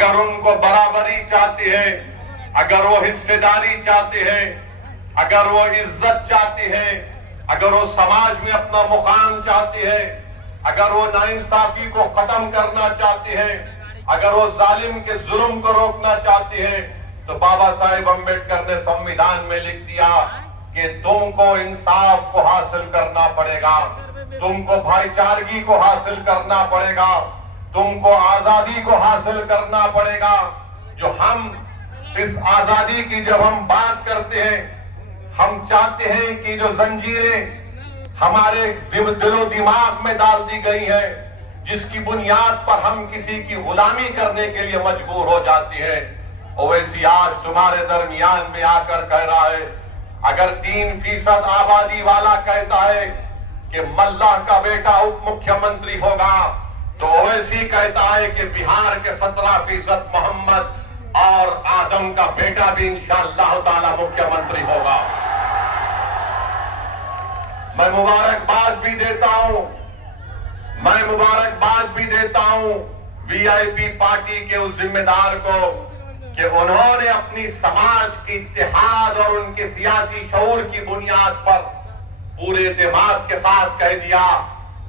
अगर उनको बराबरी चाहते हैं, अगर वो हिस्सेदारी चाहते हैं, अगर वो इज्जत चाहते हैं, अगर वो समाज में अपना मुकाम चाहते हैं, अगर वो नाइंसाफी को खत्म करना चाहते हैं, अगर वो जालिम के जुल्म को रोकना चाहते हैं, तो बाबा साहेब अम्बेडकर ने संविधान में लिख दिया कि तुमको इंसाफ को हासिल करना पड़ेगा, तुमको भाईचारगी को हासिल करना पड़ेगा, तुमको आजादी को हासिल करना पड़ेगा। जो हम इस आजादी की जब हम बात करते हैं, हम चाहते हैं कि जो जंजीरें हमारे दिलो दिमाग में डाल दी गई है, जिसकी बुनियाद पर हम किसी की गुलामी करने के लिए मजबूर हो जाते हैं, ओवैसी आज तुम्हारे दरमियान में आकर कह रहा है, अगर 3% आबादी वाला कहता है कि मल्लाह का बेटा उप मुख्यमंत्री होगा, तो ओवैसी कहता है कि बिहार के 17% मोहम्मद और आदम का बेटा भी इंशाअल्लाह ताला मुख्यमंत्री होगा। मैं मुबारकबाद भी देता हूं, मैं मुबारकबाद भी देता हूं वीआईपी पार्टी के उस जिम्मेदार को कि उन्होंने अपनी समाज की इत्तेहाद और उनके सियासी शऊर की बुनियाद पर पूरे एतमाद के साथ कह दिया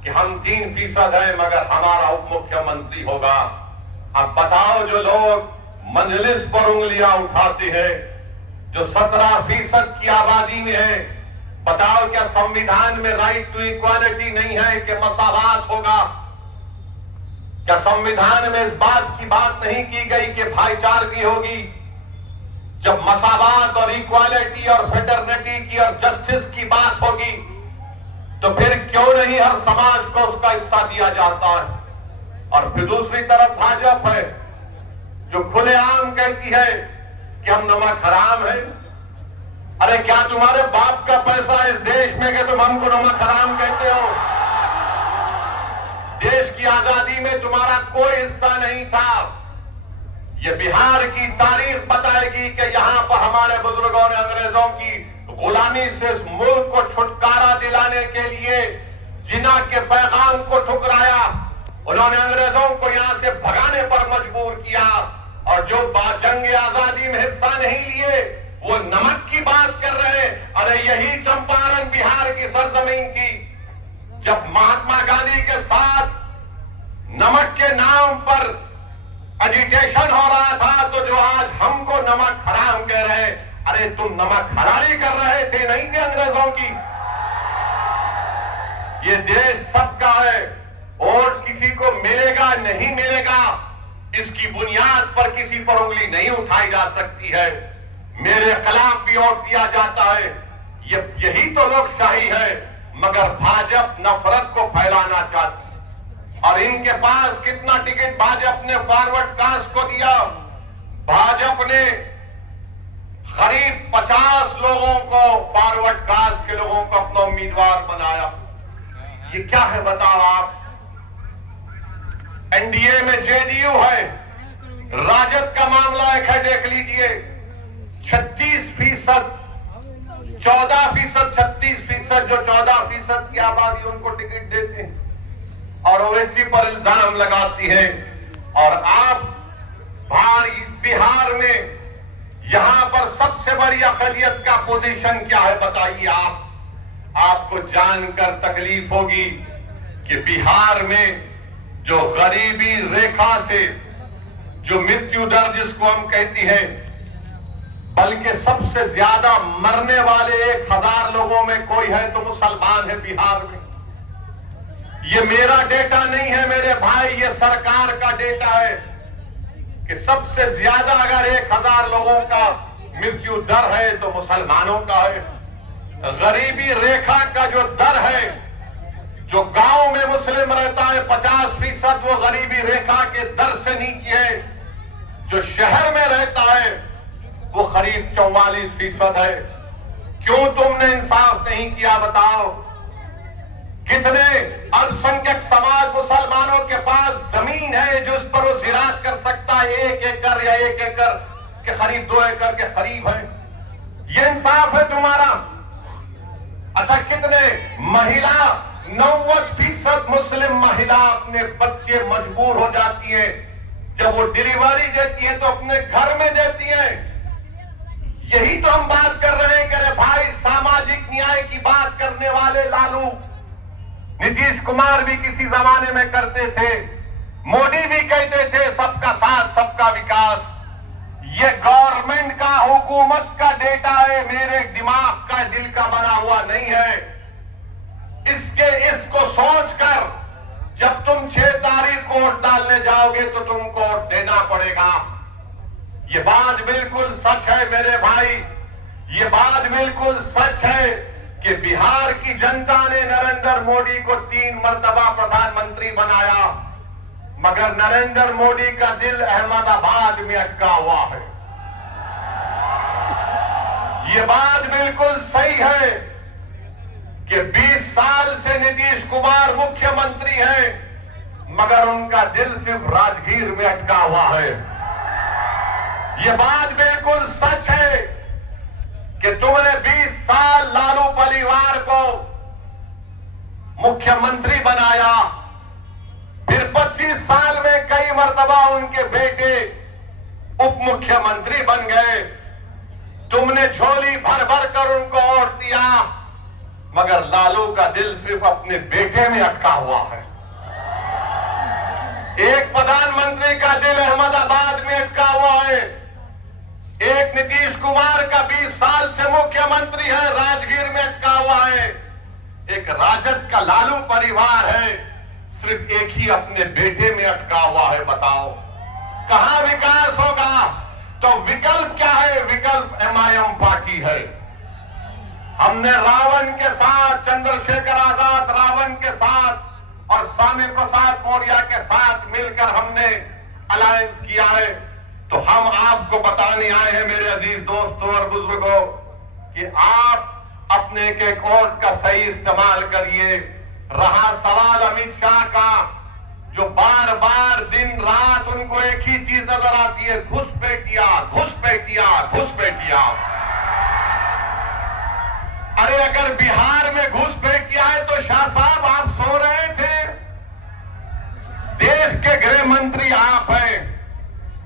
कि हम 3% है मगर हमारा उप मुख्यमंत्री होगा। अब बताओ, जो लोग मजलिस पर उंगलियां उठाते हैं, जो 17% की आबादी में है, बताओ क्या संविधान में राइट टू इक्वालिटी नहीं है कि मसावात होगा? क्या संविधान में इस बात की बात नहीं की गई कि भाईचारगी होगी? जब मसावात और इक्वालिटी और फेटर्निटी की और जस्टिस की बात होगी, तो फिर क्यों नहीं हर समाज को उसका हिस्सा दिया जाता है? और फिर दूसरी तरफ भाजपा है जो खुलेआम कहती है कि हम नमक हराम है। अरे क्या तुम्हारे बाप का पैसा इस देश में कि तुम हमको नमक हराम कहते हो? देश की आजादी में तुम्हारा कोई हिस्सा नहीं था। ये बिहार की तारीख बताएगी कि यहां पर हमारे बुजुर्गों ने अंग्रेजों की गुलामी से इस मुल्क को छुटकारा दिलाने के लिए जिना के पैगाम को ठुकराया, उन्होंने अंग्रेजों को यहां से भगाने पर मजबूर किया। और जो जंग आजादी में हिस्सा नहीं लिए वो नमक की बात कर रहे हैं। अरे यही चंपारण बिहार की सरजमीन की, जब महात्मा गांधी के साथ नमक के नाम पर एजिटेशन हो रहा था, तो जो आज हमको नमक हराम कह रहे हैं, अरे तुम नमक हरामी कर रहे थे, नहीं थे अंग्रेजों की। ये देश सबका है, वोट किसी को मिलेगा नहीं मिलेगा, इसकी बुनियाद पर किसी पर उंगली नहीं उठाई जा सकती है। मेरे खिलाफ भी वोट दिया जाता है, यही तो लोकशाही है। मगर भाजपा नफरत को फैलाना चाहती है। और इनके पास कितना टिकट भाजपा ने फॉरवर्ड कास्ट को दिया? भाजपा ने करीब 50 लोगों को, फॉरवर्ड कास्ट के लोगों को अपना उम्मीदवार बनाया। ये क्या है बताओ आप? एनडीए में जेडीयू है, राजद का मामला एक है, देख लीजिए। 36%, 14%, 36%, जो 14% की आबादी उनको टिकट देते हैं और ओवैसी पर इल्जाम लगाती है। और आप बिहार में यहां पर सबसे बड़ी अक़लियत का पोजीशन क्या है बताइए आप? आपको जानकर तकलीफ होगी कि बिहार में जो गरीबी रेखा से जो मृत्यु दर जिसको हम कहती हैं, बल्कि सबसे ज्यादा मरने वाले 1000 लोगों में कोई है तो मुसलमान है बिहार में। ये मेरा डेटा नहीं है मेरे भाई, ये सरकार का डेटा है कि सबसे ज्यादा अगर 1000 लोगों का मृत्यु दर है तो मुसलमानों का है। गरीबी रेखा का जो दर है, जो गांव में मुस्लिम रहता है 50%, वो गरीबी रेखा के दर से नीचे है। जो शहर में रहता है वो करीब 44% है। क्यों तुमने इंसाफ नहीं किया बताओ? कितने अल्पसंख्यक समाज मुसलमानों के पास जमीन है जो इस पर वो जिरात कर सकता है, 1 एकड़ या 1 एकड़ के करीब 2 एकड़ के करीब है। ये इंसाफ है तुम्हारा? अच्छा, कितने महिला 90% मुस्लिम महिला अपने बच्चे मजबूर हो जाती है जब वो डिलीवरी देती है तो अपने घर में देती है। यही तो हम बात कर रहे हैं कि अरे भाई, सामाजिक न्याय की बात करने वाले लालू, नीतीश कुमार भी किसी जमाने में करते थे, मोदी भी कहते थे सबका साथ सबका विकास। ये गवर्नमेंट का, हुकूमत का डेटा है, मेरे दिमाग का, दिल का बना हुआ नहीं है। इसको सोचकर जब तुम 6 तारीख को वोट डालने जाओगे तो तुमको वोट देना पड़ेगा। ये बात बिल्कुल सच है मेरे भाई, ये बात बिल्कुल सच है कि बिहार की जनता ने नरेंद्र मोदी को 3 मर्तबा प्रधानमंत्री बनाया, मगर नरेंद्र मोदी का दिल अहमदाबाद में अटका हुआ है। ये बात बिल्कुल सही है कि 20 साल से नीतीश कुमार मुख्यमंत्री हैं, मगर उनका दिल सिर्फ राजगीर में अटका हुआ है। ये बात बिल्कुल सच है कि तुमने 20 साल लालू परिवार को मुख्यमंत्री बनाया, फिर 25 साल में कई मर्तबा उनके बेटे उप मुख्यमंत्री बन गए। तुमने झोली भर भर कर उनको वोट दिया, मगर लालू का दिल सिर्फ अपने बेटे में अटका हुआ है। एक प्रधानमंत्री का दिल अहमदाबाद में अटका हुआ है, एक नीतीश कुमार का 20 साल से मुख्यमंत्री है, राजगीर में अटका हुआ है। एक राजद का लालू परिवार है, सिर्फ एक ही अपने बेटे में अटका हुआ है। बताओ कहां विकास होगा? तो विकल्प क्या है? विकल्प एमआईएम पार्टी है। हमने रावण के साथ, चंद्रशेखर आजाद रावण के साथ और स्वामी प्रसाद मौर्य के साथ मिलकर हमने अलायंस किया है। तो हम आपको बताने आए हैं मेरे अजीज दोस्तों और बुजुर्गों कि आप अपने एक वोट का सही इस्तेमाल करिए। रहा सवाल अमित शाह का, जो बार बार दिन रात उनको एक ही चीज नजर आती है, घुसपैठिया घुसपैठिया घुसपैठिया। अरे अगर बिहार में घुसपैठिया है तो शाह साहब आप सो रहे थे। देश के गृह मंत्री आप हैं,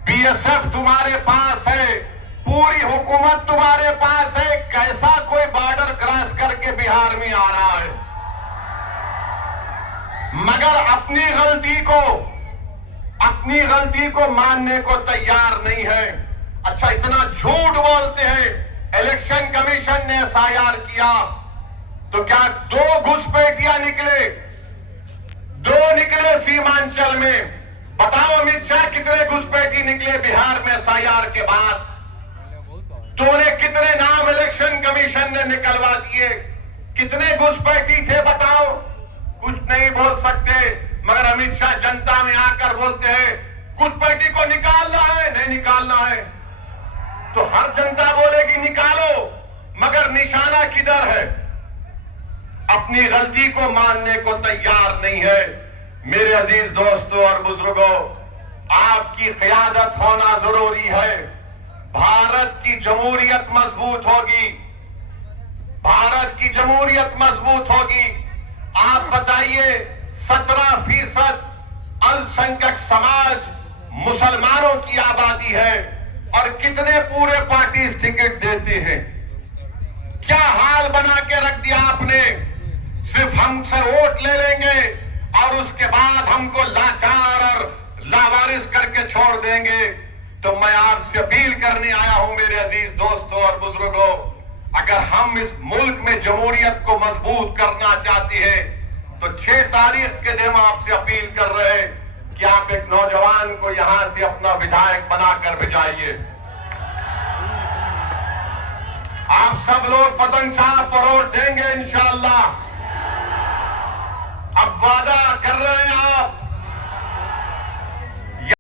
बीएसएफ तुम्हारे पास है, पूरी हुकूमत तुम्हारे पास है, कैसा कोई बॉर्डर क्रॉस करके बिहार में आ रहा है? मगर अपनी गलती को मानने को तैयार नहीं है। अच्छा, इतना झूठ बोलते हैं। इलेक्शन कमीशन ने एसआईआर किया तो क्या 2 घुसपैठिया निकले? 2 निकले सीमांचल में। बताओ अमित शाह, कितने घुसपैठी निकले बिहार में एसआईआर के बाद? तूने कितने नाम इलेक्शन कमीशन ने निकलवा दिए? कितने घुसपैठी थे बताओ? कुछ नहीं बोल सकते, मगर अमित शाह जनता में आकर बोलते हैं घुसपैठी को निकालना है, नहीं निकालना है। तो हर जनता बोलेगी निकालो, मगर निशाना किधर है? अपनी गलती को मानने को तैयार नहीं है। मेरे अजीज दोस्तों और बुजुर्गों, आपकी क़यादत होना जरूरी है। भारत की जमहूरियत मजबूत होगी, भारत की जमहूरियत मजबूत होगी। आप बताइए, 17% अल्पसंख्यक समाज मुसलमानों की आबादी है और कितने पूरे पार्टी टिकट देते हैं? क्या हाल बना के रख दिया आपने? सिर्फ हमसे वोट ले लेंगे और उसके बाद हमको लाचार और लावारिस करके छोड़ देंगे। तो मैं आपसे अपील करने आया हूं मेरे अजीज दोस्तों और बुजुर्गों, अगर हम इस मुल्क में जमहूरियत को मजबूत करना चाहते हैं तो 6 तारीख के दिन आपसे अपील कर रहे हैं कि आप एक नौजवान को यहां से अपना विधायक बनाकर भेजाइए। आप सब लोग पतंग साहब पर वोट देंगे।